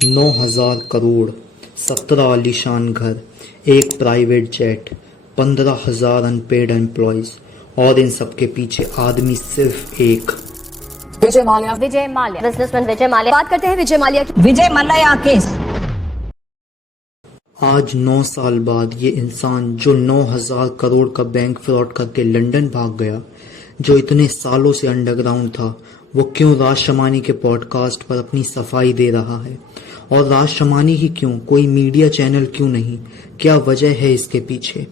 9,000 करोड़, 17 आलीशान घर, एक प्राइवेट जेट, 15,000 अनपेड एम्प्लॉयज और इन सबके पीछे आदमी सिर्फ एक। विजय माल्या बिजनेसमैन विजय माल्या। बात करते हैं विजय माल्या की। विजय माल्या केस। आज 9 साल बाद ये इंसान जो 9,000 करोड़ का बैंक फ्रॉड करके लंदन भाग गया, जो इतने सालों से अंडरग्राउंड था, वो क्यों राज शमानी के पॉडकास्ट पर अपनी सफाई दे रहा है? और राज शमानी ही क्यों, कोई मीडिया चैनल क्यों नहीं? क्या वजह है इसके पीछे?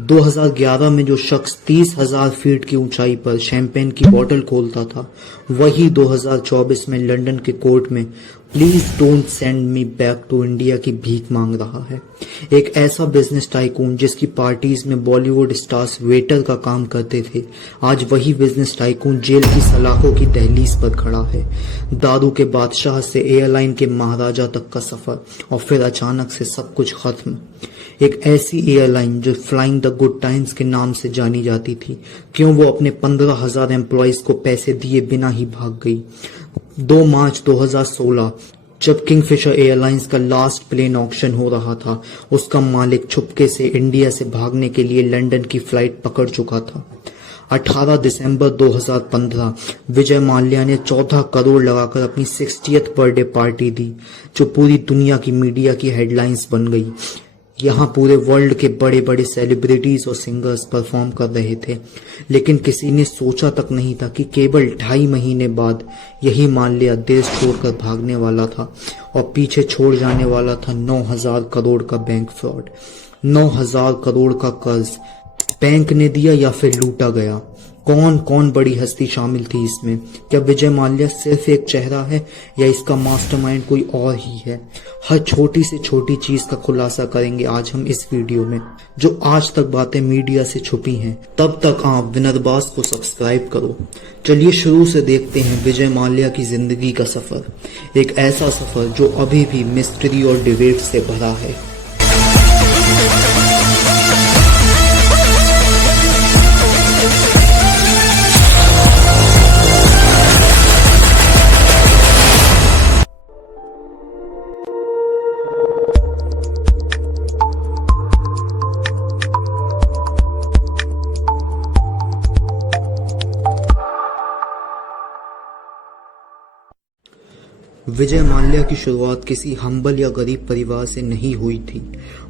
2011 में जो शख्स 30,000 फीट की ऊंचाई पर शैंपेन की बोतल खोलता था, वही 2024 में लंदन के कोर्ट में please don't send me back to India की भीख मांग रहा है। एक ऐसा बिजनेस टाइकून जिसकी पार्टीज में बॉलीवुड स्टार्स वेटर का काम करते थे, आज वही बिजनेस टाइकून जेल की सलाखों की दहलीज पर खड़ा है। दारू के बादशाह से एयरलाइन के महाराजा तक का सफर, और फिर अचानक से सब कुछ खत्म। एक ऐसी एयरलाइन जो फ्लाइंग द गुड टाइम्स के नाम से जानी जाती थी, क्यों वो अपने 15,000 एम्प्लॉयज को पैसे दिए बिना ही भाग गई? 2 मार्च 2016 जब किंगफिशर एयरलाइंस का लास्ट प्लेन ऑक्शन हो रहा था, उसका मालिक छुपके से इंडिया से भागने के लिए लंदन की फ्लाइट पकड़ चुका था। 18 दिसंबर 2015 विजय माल्या ने 14 करोड़ लगाकर अपनी 60th बर्थडे पार्टी दी, जो पूरी दुनिया की मीडिया की हेडलाइंस बन गई। यहाँ पूरे वर्ल्ड के बड़े बड़े सेलिब्रिटीज और सिंगर्स परफॉर्म कर रहे थे, लेकिन किसी ने सोचा तक नहीं था कि केवल 2.5 महीने बाद यही माल्या देश छोड़कर भागने वाला था और पीछे छोड़ जाने वाला था 9,000 करोड़ का बैंक फ्रॉड। 9,000 करोड़ का कर्ज बैंक ने दिया या फिर लूटा गया? कौन कौन बड़ी हस्ती शामिल थी इसमें? क्या विजय माल्या सिर्फ एक चेहरा है या इसका मास्टरमाइंड कोई और ही है? हर छोटी से छोटी चीज का खुलासा करेंगे आज हम इस वीडियो में, जो आज तक बातें मीडिया से छुपी हैं। तब तक आप विनरबाज को सब्सक्राइब करो। चलिए शुरू से देखते हैं विजय माल्या की जिंदगी का सफर, एक ऐसा सफर जो अभी भी मिस्ट्री और डिबेट से भरा है। विजय माल्या की शुरुआत किसी हम्बल या गरीब परिवार से नहीं हुई थी।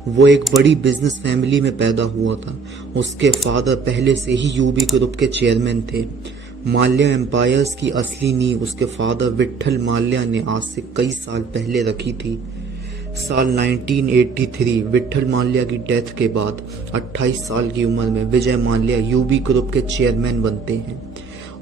वो एक बड़ी बिजनेस फैमिली में पैदा हुआ था। उसके फादर पहले से ही यूबी ग्रुप के चेयरमैन थे। माल्या एम्पायर्स की असली नींव उसके फादर विट्ठल माल्या ने आज से कई साल पहले रखी थी। साल 1983 विट्ठल माल्या की डेथ के बाद 28 साल की उम्र में विजय माल्या यूबी ग्रुप के चेयरमैन बनते हैं।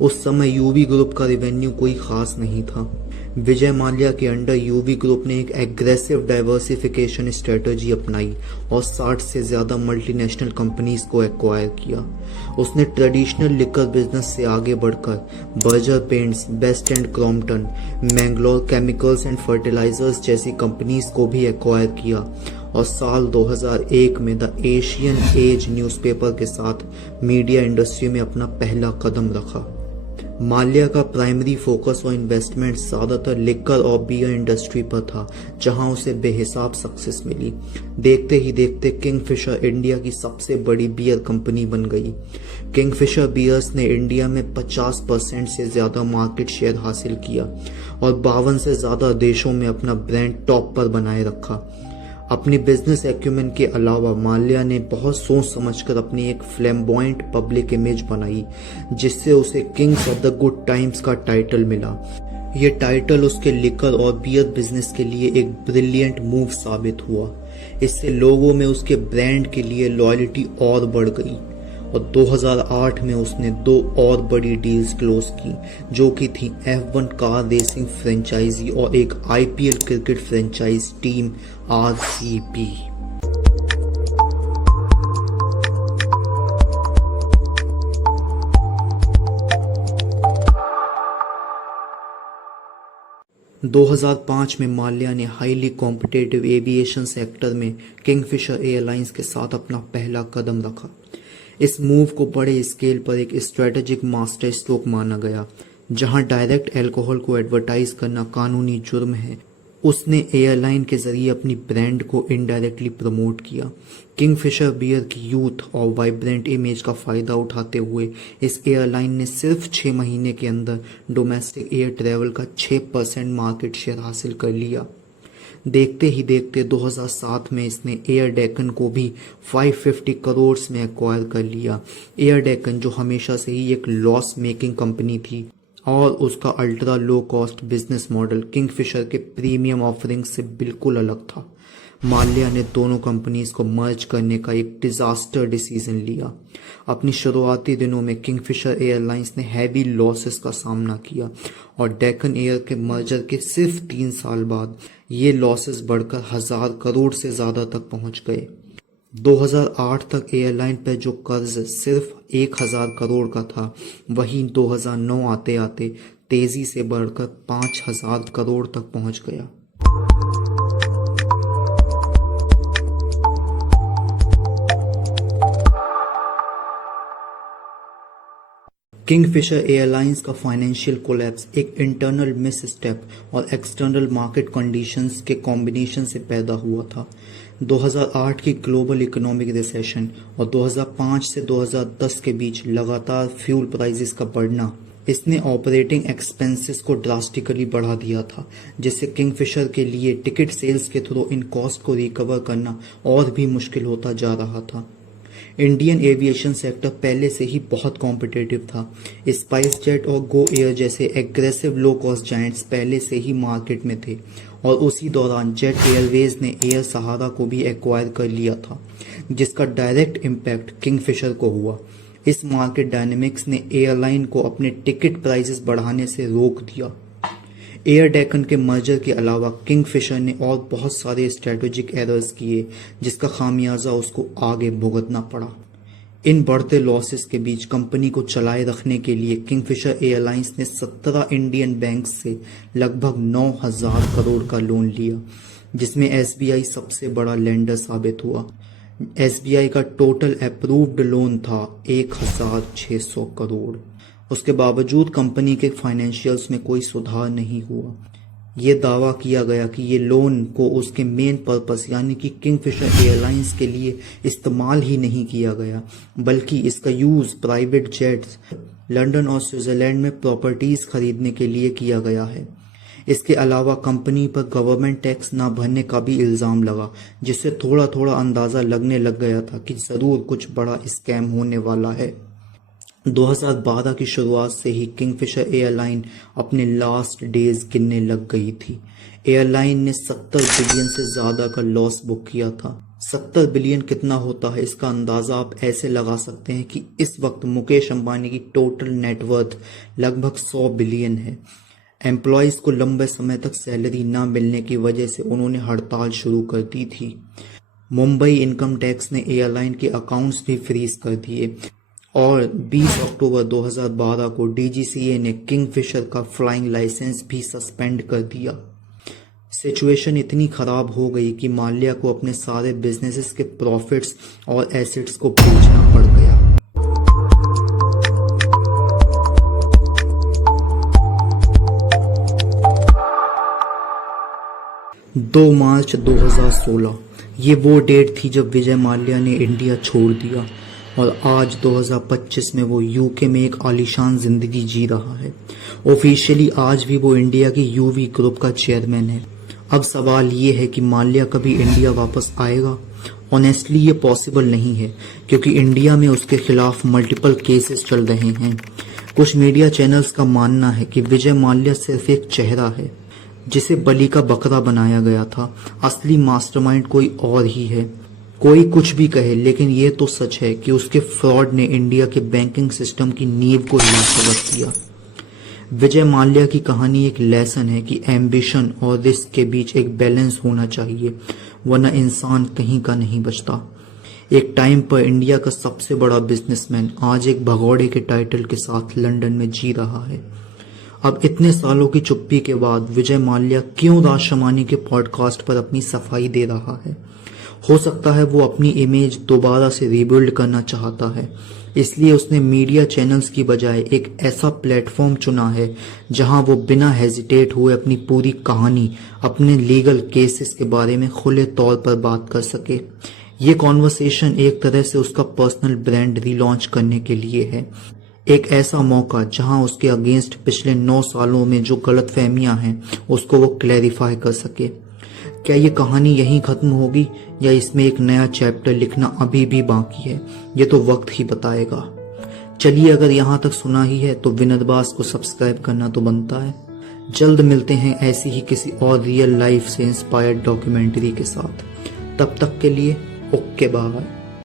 उस समय यूबी ग्रुप का रेवेन्यू कोई खास नहीं था। विजय माल्या के अंडर यूबी ग्रुप ने एक एग्रेसिव डाइवर्सिफिकेशन स्ट्रेटजी अपनाई और 60 से ज्यादा मल्टीनेशनल कंपनीज को एक्वायर किया। उसने ट्रेडिशनल लिकर बिजनेस से आगे बढ़कर Berger Paints, Best and Crompton, Mangalore Chemicals and Fertilizers जैसी कंपनीज को भी एक्वायर किया और साल 2001 में द एशियन एज न्यूज़पेपर के साथ मीडिया इंडस्ट्री में अपना पहला कदम रखा। माल्या का प्राइमरी फोकस और इन्वेस्टमेंट ज्यादातर लिकर और बियर इंडस्ट्री पर था, जहां उसे बेहिसाब सक्सेस मिली। देखते ही देखते किंगफिशर इंडिया की सबसे बड़ी बियर कंपनी बन गई। किंगफिशर बियर्स ने इंडिया में 50% से ज्यादा मार्केट शेयर हासिल किया और 52 से ज्यादा देशों में अपना ब्रांड टॉप पर बनाए रखा। अपनी बिजनेस एक्यूमेन के अलावा माल्या ने बहुत सोच समझकर अपनी एक फ्लैम्बॉयंट पब्लिक इमेज बनाई, जिससे उसे Kings of the good times का टाइटल मिला। ये टाइटल उसके लिकर और बियर बिजनेस के लिए एक ब्रिलियंट मूव साबित हुआ। इससे लोगों में उसके ब्रांड के लिए लॉयल्टी और बढ़ गई और 2008 में उसने 2 और बड़ी डील्स क्लोज की, जो कि थी F1 कार रेसिंग फ्रेंचाइजी और एक IPL cricket franchise team RCB। – 2005 में माल्या ने हाईली कॉम्पिटिटिव एविएशन सेक्टर में किंगफिशर एयरलाइंस के साथ अपना पहला कदम रखा। इस मूव को बड़े स्केल पर एक स्ट्रेटेजिक मास्टर स्ट्रोक माना गया। जहां डायरेक्ट अल्कोहल को एडवर्टाइज करना कानूनी जुर्म है, उसने एयरलाइन के जरिए अपनी ब्रांड को इनडायरेक्टली प्रमोट किया। किंगफिशर बियर की यूथ और वाइब्रेंट इमेज का फायदा उठाते हुए इस एयरलाइन ने सिर्फ 6 महीने के अंदर डोमेस्टिक एयर ट्रैवल का 6% मार्केट शेयर हासिल कर लिया। देखते ही देखते 2007 में इसने एयर डेक्कन को भी 550 करोड़ में एक्वायर कर लिया। एयर डेक्कन जो हमेशा से ही एक लॉस मेकिंग कंपनी थी और उसका ultra low cost business model Kingfisher के प्रीमियम ऑफरिंग से बिल्कुल अलग था। माल्या ने दोनों कंपनीज को मर्ज करने का एक डिजास्टर डिसीजन लिया। अपनी शुरुआती दिनों में किंगफिशर एयरलाइंस ने हैवी लॉसेस का सामना किया और डेक्कन एयर के मर्जर के सिर्फ 3 साल बाद ये लॉसेस बढ़कर 1000 करोड़ से ज़्यादा तक पहुंच गए। 2008 तक एयरलाइन पर जो कर्ज सिर्फ 1000 करोड़ का था, वहीं 2009 आते आते तेजी से बढ़कर 5000 करोड़ तक पहुंच गया। किंगफिशर एयरलाइंस का फाइनेंशियल कोलैप्स एक इंटरनल मिस स्टेप और एक्सटर्नल मार्केट कंडीशंस के कॉम्बिनेशन से पैदा हुआ था। 2008 की ग्लोबल इकोनॉमिक रिसेशन और 2005 से 2010 के बीच लगातार फ्यूल प्राइसेस का बढ़ना, इसने ऑपरेटिंग एक्सपेंसेस को ड्रास्टिकली बढ़ा दिया था, जिससे किंगफिशर के लिए टिकट सेल्स के थ्रू इन कॉस्ट को रिकवर करना और भी मुश्किल होता जा रहा था। इंडियन एविएशन सेक्टर पहले से ही बहुत कॉम्पिटिटिव था। स्पाइस जेट और गो एयर जैसे एग्रेसिव लो कॉस्ट जायंट्स पहले से ही मार्केट में थे और उसी दौरान जेट एयरवेज ने एयर सहारा को भी एक्वायर कर लिया था, जिसका डायरेक्ट इम्पैक्ट किंगफिशर को हुआ। इस मार्केट डायनेमिक्स ने एयरलाइन को अपने टिकट प्राइसेस बढ़ाने से रोक दिया। एयर डेक्कन के मर्जर के अलावा किंगफिशर ने और बहुत सारे स्ट्रेटेजिक एरर्स किए, जिसका खामियाजा उसको आगे भुगतना पड़ा। इन बढ़ते लॉसेस के बीच कंपनी को चलाए रखने के लिए किंगफिशर एयरलाइंस ने 17 इंडियन बैंक्स से लगभग 9000 करोड़ का लोन लिया, जिसमें एसबीआई सबसे बड़ा लेंडर साबित हुआ। एसबीआई का टोटल अप्रूव्ड लोन था 1600 करोड़। उसके बावजूद कंपनी के फाइनेंशियल्स में कोई सुधार नहीं हुआ। ये दावा किया गया कि ये लोन को उसके मेन पर्पस यानी कि किंगफिशर एयरलाइंस के लिए इस्तेमाल ही नहीं किया गया, बल्कि इसका यूज प्राइवेट जेट्स, लंदन और स्विट्जरलैंड में प्रॉपर्टीज खरीदने के लिए किया गया है। इसके अलावा कंपनी पर गवर्नमेंट टैक्स ना भरने का भी इल्जाम लगा, जिससे थोड़ा थोड़ा अंदाजा लगने लग गया था कि जरूर कुछ बड़ा स्कैम होने वाला है। 2012 की शुरुआत से ही किंगफिशर एयरलाइन अपने लास्ट डेज गिनने लग गई थी। एयरलाइन ने 70 बिलियन से ज्यादा का लॉस बुक किया था। 70 बिलियन कितना होता है, इसका अंदाजा आप ऐसे लगा सकते हैं कि इस वक्त मुकेश अंबानी की टोटल नेटवर्थ लगभग 100 बिलियन है। एम्प्लॉयज को लंबे समय तक सैलरी ना मिलने की वजह से उन्होंने हड़ताल शुरू कर दी थी। मुंबई इनकम टैक्स ने एयरलाइन के अकाउंट्स भी फ्रीज कर दिए और 20 अक्टूबर 2012 को डीजीसीए ने किंगफिशर का फ्लाइंग लाइसेंस भी सस्पेंड कर दिया। सिचुएशन इतनी खराब हो गई कि माल्या को अपने सारे बिजनेसेस के प्रॉफिट्स और एसेट्स को बेचना पड़ गया। दो मार्च 2016 ये वो डेट थी जब विजय माल्या ने इंडिया छोड़ दिया और आज 2025 में वो यूके में एक आलीशान जिंदगी जी रहा है। ऑफिशियली आज भी वो इंडिया की यूवी ग्रुप का चेयरमैन है। अब सवाल ये है कि माल्या कभी इंडिया वापस आएगा। ऑनेस्टली ये पॉसिबल नहीं है, क्योंकि इंडिया में उसके खिलाफ मल्टीपल केसेस चल रहे हैं। कुछ मीडिया चैनल्स का मानना है कि विजय माल्या सिर्फ एक चेहरा है जिसे बलि का बकरा बनाया गया था। असली मास्टरमाइंड कोई और ही है। कोई कुछ भी कहे, लेकिन ये तो सच है कि उसके फ्रॉड ने इंडिया के बैंकिंग सिस्टम की नींव को हिला कर रख दिया। विजय माल्या की कहानी एक लेसन है कि एम्बिशन और रिस्क के बीच एक बैलेंस होना चाहिए, वरना इंसान कहीं का नहीं बचता। एक टाइम पर इंडिया का सबसे बड़ा बिजनेसमैन आज एक भगौड़े के टाइटल के साथ लंदन में जी रहा है। अब इतने सालों की चुप्पी के बाद विजय माल्या क्यों राज शमानी के पॉडकास्ट पर अपनी सफाई दे रहा है? हो सकता है वो अपनी इमेज दोबारा से रीबिल्ड करना चाहता है, इसलिए उसने मीडिया चैनल्स की बजाय एक ऐसा प्लेटफॉर्म चुना है जहां वो बिना हेजिटेट हुए अपनी पूरी कहानी, अपने लीगल केसेस के बारे में खुले तौर पर बात कर सके। ये कॉन्वर्सेशन एक तरह से उसका पर्सनल ब्रांड रीलॉन्च करने के लिए है, एक ऐसा मौका जहां उसके अगेंस्ट पिछले 9 सालों में जो गलतफहमियां हैं उसको वो क्लैरिफाई कर सके। क्या ये कहानी यहीं खत्म होगी या इसमें एक नया चैप्टर लिखना अभी भी बाकी है, ये तो वक्त ही बताएगा। चलिए, अगर यहाँ तक सुना ही है तो विनोदबाज को सब्सक्राइब करना तो बनता है। जल्द मिलते हैं ऐसी ही किसी और रियल लाइफ से इंस्पायर्ड डॉक्यूमेंट्री के साथ। तब तक के लिए ओके बाय।